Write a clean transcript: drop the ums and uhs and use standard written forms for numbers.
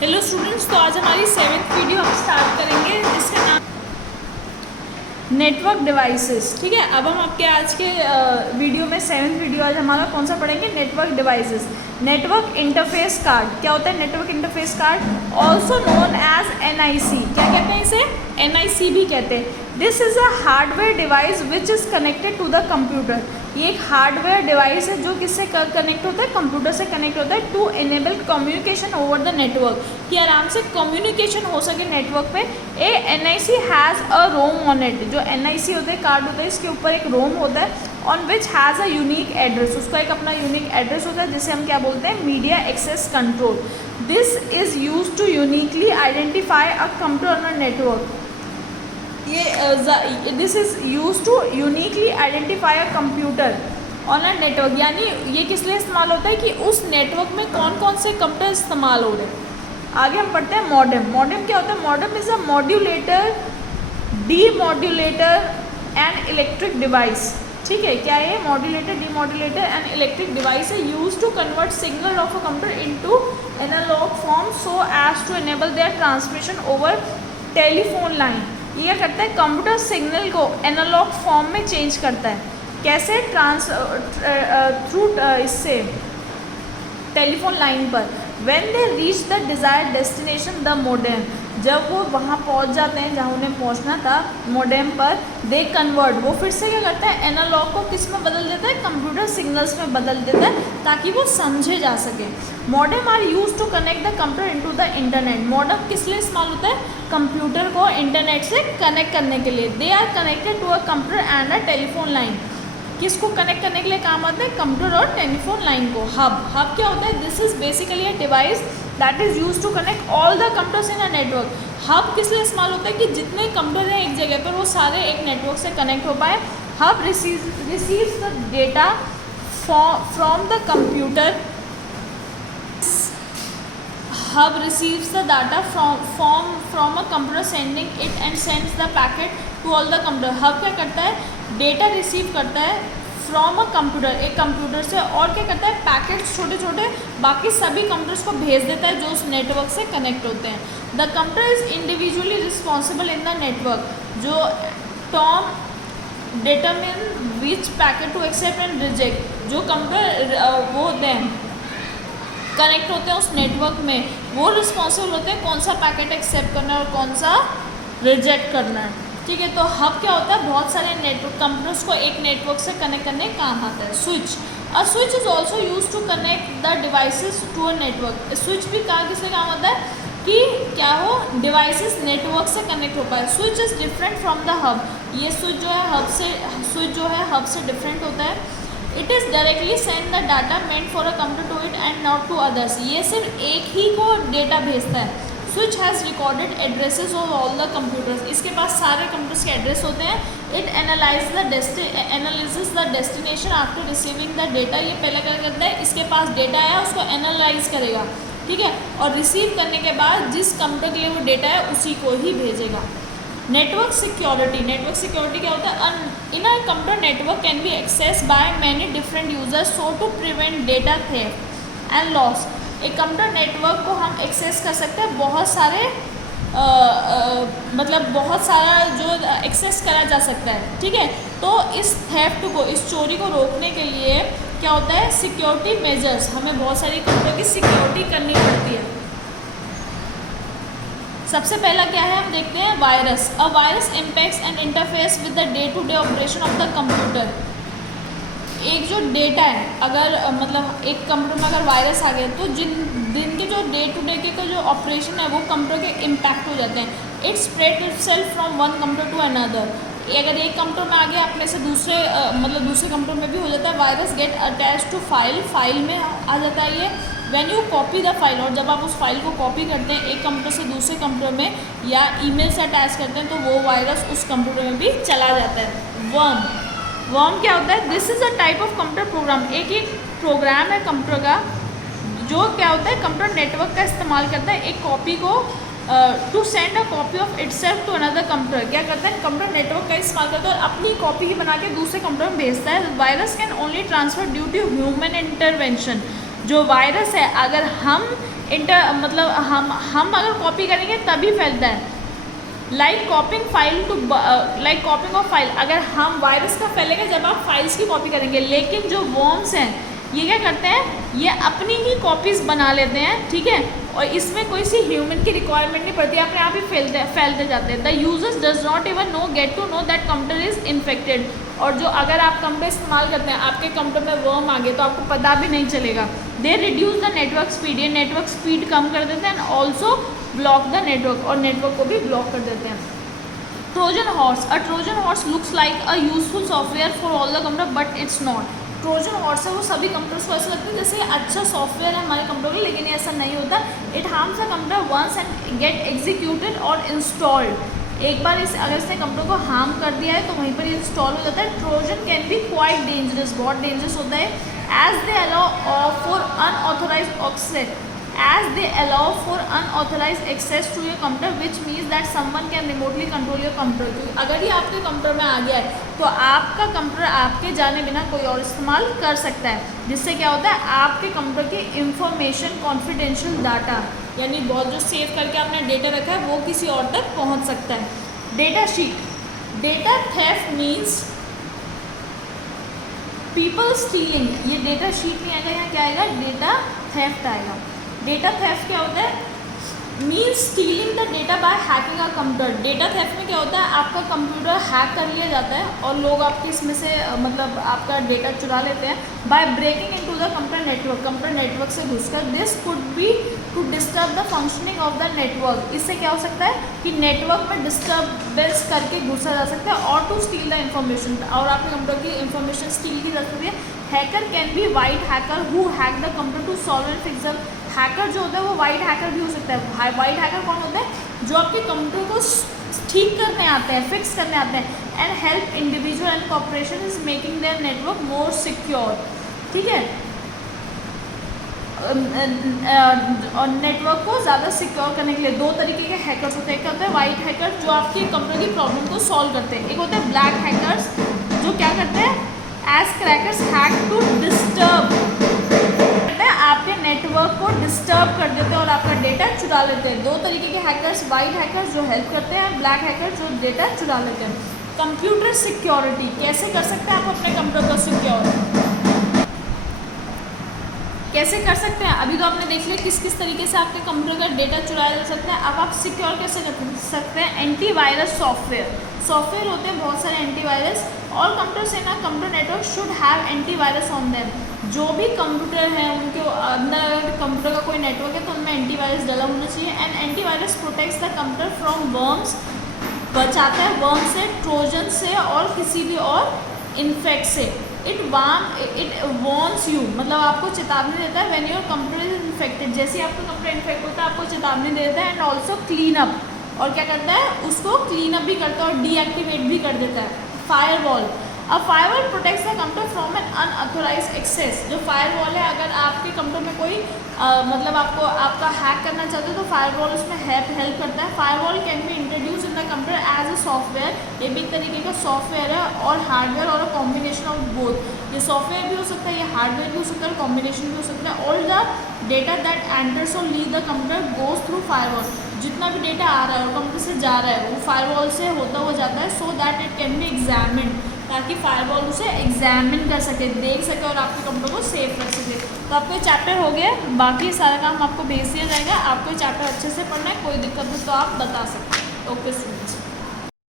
Hello students, तो आज हमारी 7th वीडियो हम स्टार्ट करेंगे जिसका नाम नेटवर्क डिवाइसेस। ठीक है, अब हम आपके आज के वीडियो में 7th वीडियो आज हमारा कौन सा पढ़ेंगे? Network devices. Network interface card क्या होता है? Network interface card also known as NIC। क्या कहते हैं इसे? NIC भी कहते हैं। This is a hardware device which is connected to the computer. ये एक हार्डवेयर डिवाइस है जो किससे कनेक्ट होता है? कंप्यूटर से कनेक्ट होता है to enable communication over the network, कि आराम से कम्युनिकेशन हो सके नेटवर्क पे। NIC has a ROM on it. जो NIC होता है कार्ड होता है, इसके ऊपर एक रोम होता है on which has a unique address. उसका एक अपना यूनिक एड्रेस होता है जिसे हम क्या बोलते हैं? Media access control. This is use to uniquely identify a computer on a network. ये this is use to uniquely identify a computer on a network. यानी ये किस लिए इस्तेमाल होता है कि उस नेटवर्क में कौन कौन से कंप्यूटर इस्तेमाल हो रहे हैं। आगे हम पढ़ते हैं मॉडेम। मॉडेम क्या होता है? Modem is a modulator, demodulator and electric device. ठीक है, क्या है? Modulator, demodulator and electric device है use to convert signal of a computer into analogue form so as to enable their transmission over telephone line. ये क्या करता है? Computer signal को एनालॉग फॉर्म में चेंज करता है। कैसे? थ्रू इससे टेलीफोन लाइन पर। When they reach the desired destination the modem, जब वो वहाँ पहुँच जाते हैं जहाँ उन्हें पहुँचना था मोडेम पर, दे कन्वर्ट, वो फिर से क्या करता है? एनालॉग को किस में बदल देता है? कंप्यूटर सिग्नल्स में बदल देता है ताकि वो समझे जा सके। Modem are use to connect the computer into the internet. Modem किस लिए इस्तेमाल होता है? कंप्यूटर को इंटरनेट से कनेक्ट करने के लिए। They are connected to a computer and a telephone line. किसको कनेक्ट करने के लिए काम आते हैं? कंप्यूटर और टेलीफोन लाइन को। हब क्या होता है? This is basically a device that is use to connect all the computers in a network. Hub किस लिए इस्तेमाल होता है? कि जितने कंप्यूटर हैं एक जगह पर वो सारे एक नेटवर्क से कनेक्ट हो पाए। Hub receives the data from the computer. Hub receives the data from a computer sending it and sends the packet to all the computer। Hub क्या करता है? डेटा रिसीव करता है फ्रॉम अ कंप्यूटर, एक computer से, और क्या करता है? पैकेट्स छोटे छोटे बाकी सभी कंप्यूटर्स को भेज देता है जो उस नेटवर्क से कनेक्ट होते हैं। The computer is individually responsible in the network. जो term determine which packet to accept and reject. जो कंप्यूटर वो होते हैं कनेक्ट होते हैं उस नेटवर्क में, वो रिस्पॉन्सिबल होते हैं कौन सा पैकेट एक्सेप्ट करना है और कौन सा रिजेक्ट करना है। ठीक है, तो हब क्या होता है? बहुत सारे नेटवर्क कंप्यूटर्स को एक नेटवर्क से कनेक्ट करने का काम आता है। Switch, a switch is also use to connect the devices to a network. Switch भी कहाँ किससे काम आता है? कि क्या हो? डिवाइसेस नेटवर्क से कनेक्ट हो पाए। Switch is different from the hub. ये स्विच जो है हब से डिफरेंट होता है। It is directly send the data meant for a computer to it and not to others. ये सिर्फ एक ही को डेटा भेजता है। Switch has recorded addresses of all the computers. इसके पास सारे कंप्यूटर्स के एड्रेस होते हैं। It analysis the destination after receiving the data. ये पहले क्या करता है? इसके पास डेटा है उसको एनालाइज करेगा, ठीक है, और रिसीव करने के बाद जिस कंप्यूटर के लिए वो डेटा है उसी को ही भेजेगा। Network security. नेटवर्क सिक्योरिटी क्या होता है? In a computer network can be access by many different users so to prevent data theft and loss. एक कंप्यूटर नेटवर्क को हम एक्सेस कर सकते हैं बहुत सारे मतलब बहुत सारा जो एक्सेस करा जा सकता है। ठीक है, तो इस थेफ्ट को, इस चोरी को रोकने के लिए क्या होता है? Security measures. हमें बहुत सारी कंप्यूटर की सिक्योरिटी करनी पड़ती है। सबसे पहला क्या है? हम देखते हैं virus. A virus impacts and interface with the day to day operation of the computer. एक जो डेटा है, अगर मतलब एक कंप्यूटर में अगर वायरस आ गया तो दिन के जो डे टू डे के जो ऑपरेशन है वो कंप्यूटर के इम्पैक्ट हो जाते हैं। It spread itself from one computer to another. अगर एक कंप्यूटर में आ गया अपने से दूसरे दूसरे कंप्यूटर में भी हो जाता है। Virus get attach to file में आ जाता है ये। When you copy the file, और जब आप उस फाइल को कॉपी करते हैं एक कंप्यूटर से दूसरे कंप्यूटर में या ईमेल से अटैच करते हैं तो वो वायरस उस कंप्यूटर में भी चला जाता है। वर्म क्या होता है? This is a type of computer program. एक प्रोग्राम है कंप्यूटर का जो क्या होता है? कंप्यूटर नेटवर्क का इस्तेमाल करता है एक कॉपी को to send a copy of itself to another computer. क्या करता है? कंप्यूटर नेटवर्क का इस्तेमाल करता है और अपनी कॉपी ही बना के दूसरे कंप्यूटर में भेजता है। Virus can only transfer due to human intervention. जो वायरस है अगर हम मतलब हम अगर कॉपी करेंगे तभी फैलता है। लाइक कॉपिंग ऑफ फाइल, अगर हम वायरस का फैलेगा जब आप फाइल्स की कॉपी करेंगे, लेकिन जो वर्म्स हैं ये क्या करते हैं, ये अपनी ही कॉपीज़ बना लेते हैं, ठीक है, और इसमें कोई सी ह्यूमन की रिक्वायरमेंट नहीं पड़ती, अपने आप ही फैलते जाते हैं। The users does not even get to know that computer is infected, और जो अगर आप कंप्यूटर इस्तेमाल करते हैं, आपके कंप्यूटर में वर्म आ गए तो आपको पता भी नहीं चलेगा। They reduce the network speed, ये नेटवर्क स्पीड कम कर देते हैं, and also block the network, और नेटवर्क को भी ब्लॉक कर देते हैं। Trojan horse, a Trojan horse looks like a useful software for all the computer but it's not. Trojan horse है वो सभी कंप्यूटर्स को ऐसा लगता है जैसे अच्छा सॉफ्टवेयर है हमारे कंप्यूटर में, लेकिन ये ऐसा नहीं होता। It harms the computer once and get executed और इंस्टॉल्ड। एक बार अगर इसने कंप्यूटर को हार्म कर दिया है तो वहीं पर इंस्टॉल हो जाता है। Trojan can be quite dangerous, बहुत डेंजरस होता है। As they allow for unauthorized access to your computer, which means that someone can remotely control your computer. अगर ये आपके कंप्यूटर में आ गया है तो आपका कंप्यूटर आपके जाने बिना कोई और इस्तेमाल कर सकता है, जिससे क्या होता है आपके कंप्यूटर की इंफॉर्मेशन, कॉन्फिडेंशियल डाटा, यानी बहुत जो सेव करके आपने डेटा रखा है वो किसी और तक पहुंच सकता है। Data sheet, data theft means people stealing, ये डेटा शीट नहीं आएगा, यहाँ क्या आएगा, डेटा थेफ्ट आएगा। डेटा थेफ्ट क्या होता है, means stealing the data bye hacking a computer. Data theft में क्या होता है, आपका कंप्यूटर हैक कर लिया जाता है और लोग आपके इसमें से मतलब आपका डेटा चुरा लेते हैं by breaking into the computer network, computer network से घुसकर। This could be to disturb the functioning of the network, इससे क्या हो सकता है कि नेटवर्क में डिस्टर्बेंस करके घुसा जा सकता है, और टू स्टील द इन्फॉर्मेशन, और आपके कंप्यूटर की इन्फॉर्मेशन स्टील की जा सकती है। Hacker can be white hacker who hack the computer to solve and fix the, hacker जो होता है वो वाइट हैकर भी हो सकता है। वाइट हैकर कौन होता है, जो आपके कंप्यूटर को ठीक करने आते हैं, फिक्स करने आते हैं। And help individual and corporation is making their network more secure, ठीक है, और नेटवर्क को ज़्यादा सिक्योर करने के लिए दो तरीके के हैकर्स होते हैं। एक होता है वाइट हैकर जो आपके कंप्यूटर की प्रॉब्लम को सॉल्व करते हैं, एक होता है ब्लैक हैकर्स जो क्या करते हैं, as crackers hack to disturb, आपके नेटवर्क को डिस्टर्ब कर देते हैं और आपका डेटा चुरा लेते हैं। दो तरीके के हैकर्स, वाइट हैकर्स जो हेल्प करते हैं, ब्लैक हैकर जो डेटा चुरा लेते हैं। कंप्यूटर सिक्योरिटी, कैसे कर सकते हैं आप अपने कंप्यूटर को सिक्योर, कैसे कर सकते हैं, अभी तो आपने देख लिया किस किस तरीके से आपके कंप्यूटर का डेटा चुराया जा सकता है। अब आप सिक्योर कैसे कर सकते हैं, एंटीवायरस सॉफ्टवेयर होते हैं बहुत सारे एंटीवायरस, और कंप्यूटर से ना computer network should have antivirus on them. जो भी कंप्यूटर हैं उनके अंदर कंप्यूटर का कोई नेटवर्क है तो उनमें एंटीवायरस डला होना चाहिए। And antivirus protects the computer from worms, बचाता है वर्म से, ट्रोजन से और किसी भी और इन्फेक्ट से। इट वार्न्स यू, मतलब आपको चेतावनी देता है when your computer is infected, जैसे ही आपका कंप्यूटर इन्फेक्ट होता है आपको चेतावनी देता है। एंड ऑल्सो क्लीन अप, और क्या करता है उसको क्लीन अप भी करता है और डीएक्टिवेट भी कर देता है। फायरवॉल, अब firewall protects the computer from an unauthorized access. जो फायरवॉल है, अगर आपके कंप्यूटर में कोई मतलब आपका हैक करना चाहते हो तो फायरवॉल उसमें हेल्प करता है। Firewall can be introduce in the computer as a software, ये भी एक तरीके का सॉफ्टवेयर है, और हार्डवेयर और अ कॉम्बिनेशन ऑफ बोथ। ये सॉफ्टवेयर भी हो सकता है, ये हार्डवेयर भी हो सकता है, और कॉम्बिनेशन भी हो सकता है। All the data that enters or leave the computer goes through firewall, जितना भी डेटा आ रहा है और कंप्यूटर से जा रहा है वो फायरवॉल से होता हुआ जाता है, so that it can be examined, ताकि फायरवॉल उसे एग्जामिन कर सके, देख सके और आपके कंप्यूटर को सेव कर सके। तो आपको चैप्टर हो गया, बाकी सारा काम आपको भेज दिया जाएगा। आपको चैप्टर अच्छे से पढ़ना है, कोई दिक्कत हो तो आप बता सकते हैं। Okay students.